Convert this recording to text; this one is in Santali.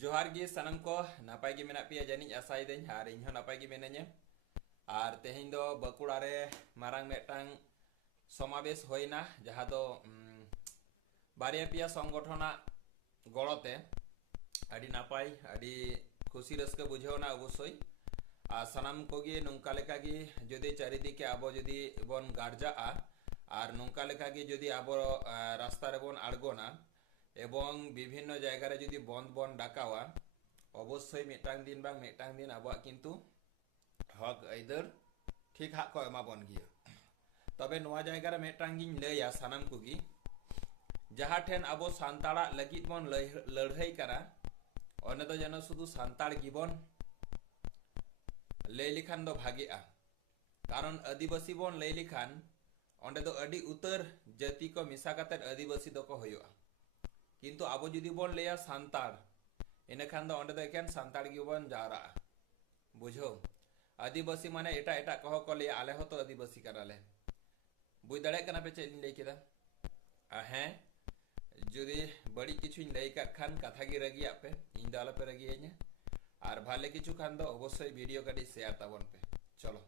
जोहार गी सनम को नापाय गी मेना पिया जानी आसाय दें और इन नापाय गी मेनाᱧᱟ और तेहें दो बकुड़ा रे मारांग मेटांग समावेश होइना जहाँ दो बारिया पिया संगठना गड़ते अड़ी नापाय अड़ी खुशी रस्क बुझेवना अवश्य और सनाम कोगे नौका लेका गी जदि चारिदिके आबो जदि बन गार्जा और नौका लेका गी जदि आबो रास्ता रे बन आड़गोना एवं विभिन्न जायगा रे जदि बंद बन डाकावा अवश्य मिटांग दिन बांग मिटांग दिन आबो किंतु हक आइदर ठीक हाक को एमा बन गिया तबे नोआ जायगा रे मिटांग गिन लैया सानाम कोगी जहाँ ठेन आबो सान्ताड़ा लगित बन लड़ाई करा ओने दो जनो शुधु सान्ताड़ गिबन लई लिखान दो भागेआ कारण आदिवासी बन लई लिखान ओंडे दो अडी उतर जाति को मिसा काते आदिवासी दो को होयोआ किंतु आबो जुदी बन लैया सान्ताड़ इने खान दो ओंडे दो एकेन सान्ताड़ गिबन जारा बुझो आदिवासी माने एटा एटा कहो को लैया आले हो तो आदिवासी कराले बुझ दाड़े कना पे चेक लई केदा हैं जुदी बड़ी किछु लई का खान कथा गी रगी आपे इन दाला पे रगी और भाले किछु खान दो अवश्य वीडियो काटी शेयर ताबन पे चलो।